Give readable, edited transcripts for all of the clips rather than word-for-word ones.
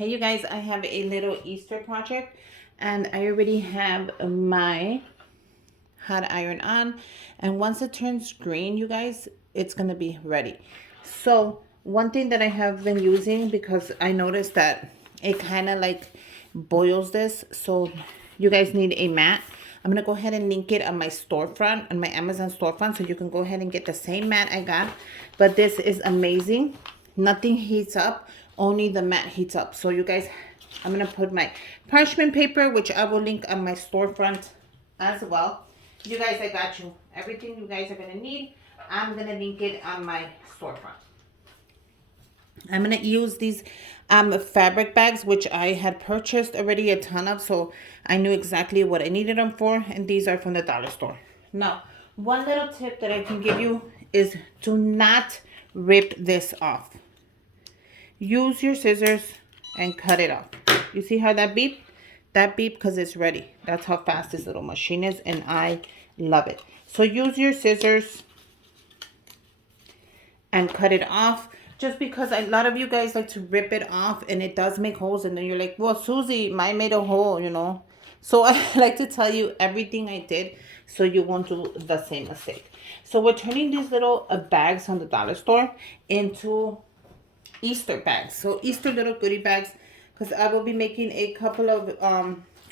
Hey you guys, I have a little Easter project and I already have my hot iron on, and once it turns green, you guys, it's gonna be ready. So one thing that I have been using, because I noticed that it kind of like boils this, so you guys need a mat. I'm gonna go ahead and link it on my storefront, on my Amazon storefront, so you can go ahead and get the same mat I got. But this is amazing. Nothing heats up, only the mat heats up. So you guys, I'm gonna put my parchment paper, which I will link on my storefront as well. You guys, I got you. Everything you guys are gonna need, I'm gonna link it on my storefront. I'm gonna use these fabric bags, which I had purchased already a ton of, so I knew exactly what I needed them for, and these are from the dollar store. Now, one little tip that I can give you is do not rip this off. Use your scissors and cut it off. You see how that beep? That beep because it's ready. That's how fast this little machine is, and I love it. So use your scissors and cut it off, just because a lot of you guys like to rip it off and it does make holes, and then you're like, well, Susie, mine made a hole, you know. So I like to tell you everything I did so you won't do the same mistake. So we're turning these little bags from the dollar store into Easter bags. So Easter little goodie bags, because I will be making a couple of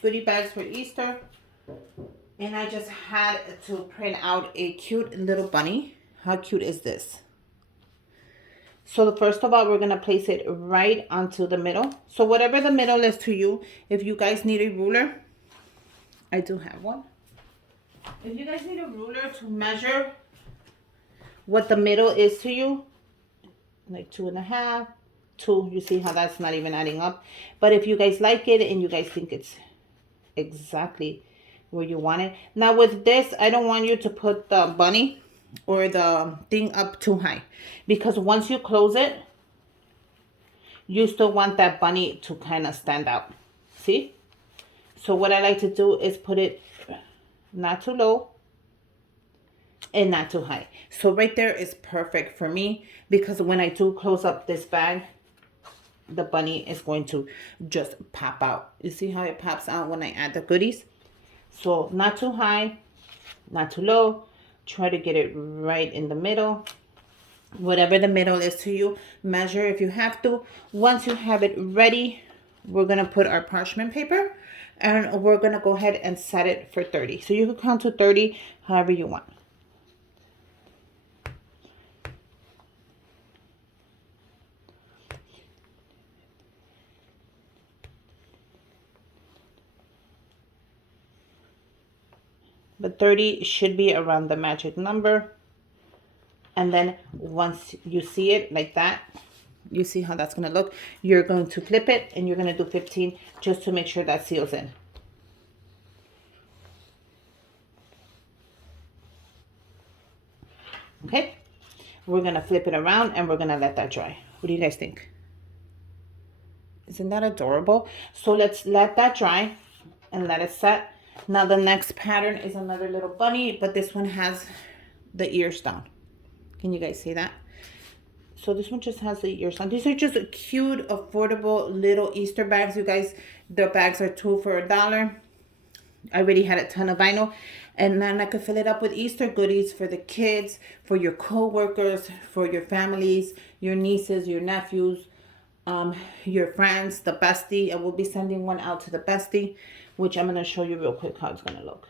goodie bags for Easter. And I just had to print out a cute little bunny. How cute is this? So the first of all, we're going to place it right onto the middle. So whatever the middle is to you, if you guys need a ruler, I do have one. If you guys need a ruler to measure what the middle is to you, like 2.5, 2, you see how that's not even adding up. But if you guys like it and you guys think it's exactly where you want it. Now with this, I don't want you to put the bunny or the thing up too high, because once you close it, you still want that bunny to kind of stand out. See? So what I like to do is put it not too low and not too high. So right there is perfect for me, because when I do close up this bag, the bunny is going to just pop out. You see how it pops out when I add the goodies? So not too high, not too low. Try to get it right in the middle. Whatever the middle is to you, measure if you have to. Once you have it ready, we're going to put our parchment paper and we're going to go ahead and set it for 30. So you can count to 30 however you want. But 30 should be around the magic number. And then once you see it like that, you see how that's going to look. You're going to flip it and you're going to do 15 just to make sure that seals in. Okay. We're going to flip it around and we're going to let that dry. What do you guys think? Isn't that adorable? So let's let that dry and let it set. Now the next pattern is another little bunny, but this one has the ears down. Can you guys see that? So this one just has the ears down. These are just cute, affordable little Easter bags, you guys. The bags are 2 for $1. I already had a ton of vinyl, and then I could fill it up with Easter goodies for the kids, for your co-workers, for your families, your nieces, your nephews, your friends, the bestie. I will be sending one out to the bestie, which I'm going to show you real quick how it's going to look.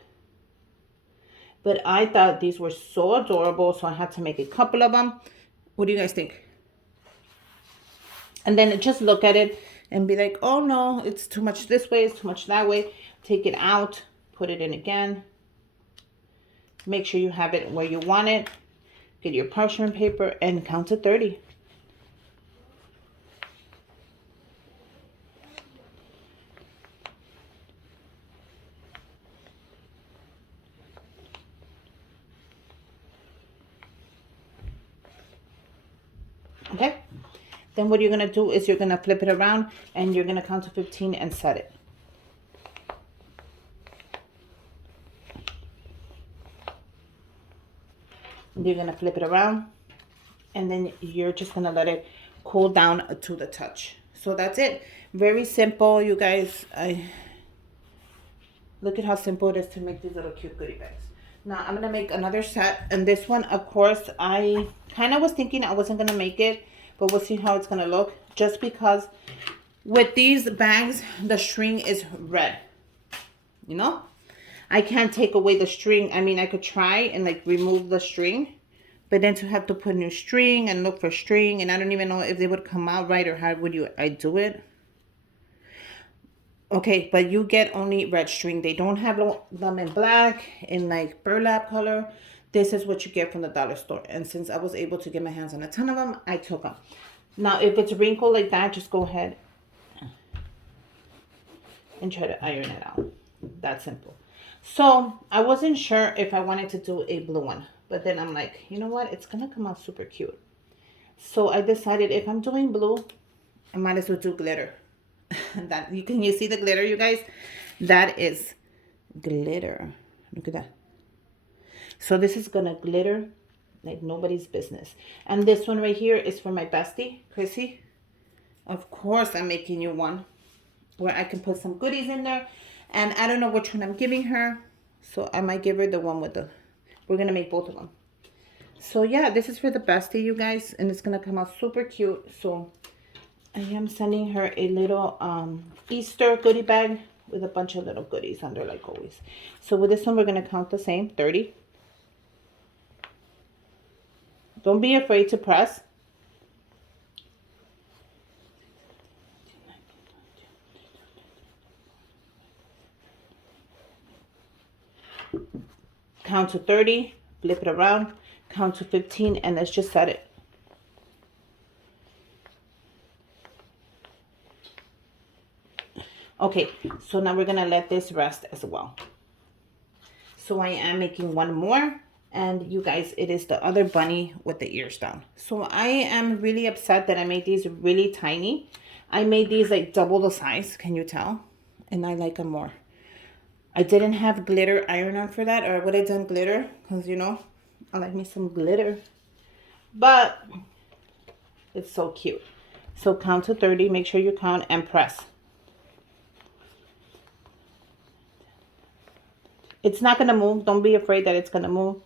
But I thought these were so adorable, so I had to make a couple of them. What do you guys think? And then just look at it and be like, oh no, it's too much this way, it's too much that way. Take it out, put it in again. Make sure you have it where you want it. Get your parchment paper and count to 30. Okay, then what you're going to do is you're going to flip it around and you're going to count to 15 and set it. You're going to flip it around and then you're just going to let it cool down to the touch. So that's it. Very simple, you guys. Look at how simple it is to make these little cute goodie bags. Now I'm gonna make another set, and this one, of course, I kind of was thinking I wasn't gonna make it, but we'll see how it's gonna look. Just because with these bags, the string is red. You know, I can't take away the string. I mean, I could try and like remove the string, but then to have to put new string and look for string, and I don't even know if they would come out right or how would I do it. Okay, but you get only red string. They don't have them in black, in like burlap color. This is what you get from the dollar store. And since I was able to get my hands on a ton of them, I took them. Now, if it's wrinkled like that, just go ahead and try to iron it out. That simple. So I wasn't sure if I wanted to do a blue one, but then I'm like, you know what? It's going to come out super cute. So I decided if I'm doing blue, I might as well do glitter. That you see the glitter, you guys? That is glitter. Look at that. So this is gonna glitter like nobody's business. And this one right here is for my bestie, Chrissy. Of course, I'm making you one where I can put some goodies in there. And I don't know which one I'm giving her. So I might give her the one with the... We're gonna make both of them. So yeah, this is for the bestie, you guys. And it's gonna come out super cute. So I am sending her a little Easter goodie bag with a bunch of little goodies under, like always. So with this one, we're going to count the same, 30. Don't be afraid to press. Count to 30, flip it around, count to 15, and let's just set it. Okay, so now we're gonna let this rest as well. So I am making one more, and you guys, it is the other bunny with the ears down. So I am really upset that I made these really tiny. I made these like double the size, can you tell? And I like them more. I didn't have glitter iron on for that, or I would have done glitter, because you know, I like me some glitter. But it's so cute. So count to 30, make sure you count and press. It's not going to move. Don't be afraid that it's going to move.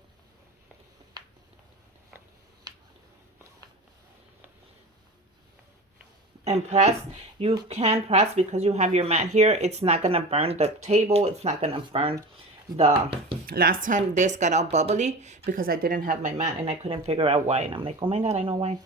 And press. You can press because you have your mat here. It's not going to burn the table. It's not going to burn the... Last time this got all bubbly because I didn't have my mat and I couldn't figure out why. And I'm like, oh my God, I know why.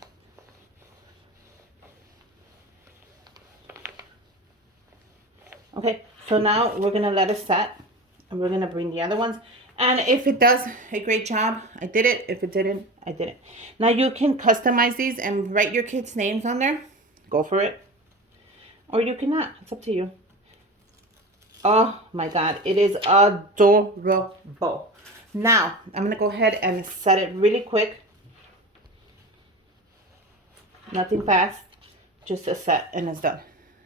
Okay, so now we're going to let it set. And we're going to bring the other ones. And if it does a great job, I did it. If it didn't, I didn't. Now you can customize these and write your kids' names on there. Go for it. Or you cannot. It's up to you. Oh my God. It is adorable. Now, I'm going to go ahead and set it really quick. Nothing fast. Just a set and it's done.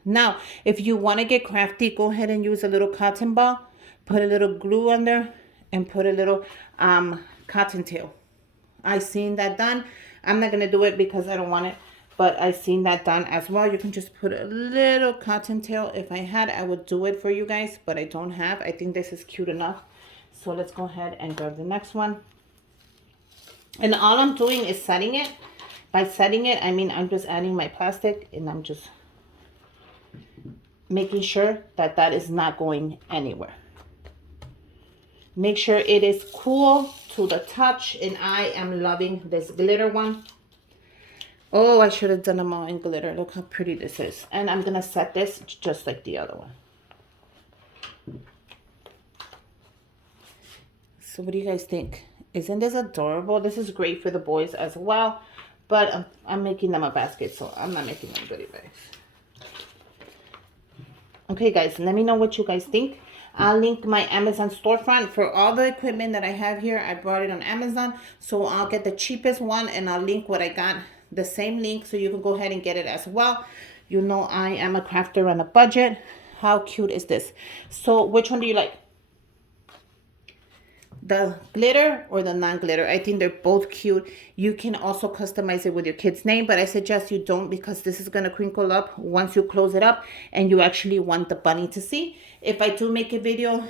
Now, if you want to get crafty, go ahead and use a little cotton ball. Put a little glue on there and put a little cottontail. I seen that done. I'm not going to do it because I don't want it, but I seen that done as well. You can just put a little cottontail. If I had, I would do it for you guys, but I don't have. I think this is cute enough. So let's go ahead and grab the next one. And all I'm doing is setting it. By setting it, I mean I'm just adding my plastic and I'm just making sure that that is not going anywhere. Make sure it is cool to the touch, and I am loving this glitter one. Oh, I should have done them all in glitter. Look how pretty this is. And I'm going to set this just like the other one. So what do you guys think? Isn't this adorable? This is great for the boys as well, but I'm making them a basket, so I'm not making them goodie bags. Okay, guys, let me know what you guys think. I'll link my Amazon storefront for all the equipment that I have here. I brought it on Amazon, so I'll get the cheapest one and I'll link what I got, the same link, so you can go ahead and get it as well. You know I am a crafter on a budget. How cute is this? So which one do you like? the glitter or the non-glitter. I think they're both cute. You can also customize it with your kid's name, but I suggest you don't, because this is going to crinkle up once you close it up and you actually want the bunny to see. If I do make a video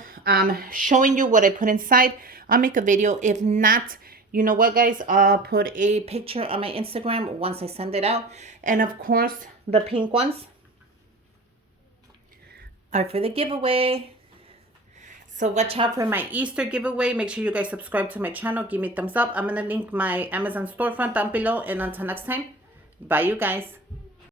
showing you what I put inside, I'll make a video. If not, you know what, guys, I'll put a picture on my Instagram once I send it out. And of course, the pink ones are for the giveaway. So watch out for my Easter giveaway. Make sure you guys subscribe to my channel. Give me a thumbs up. I'm going to link my Amazon storefront down below. And until next time, bye, you guys.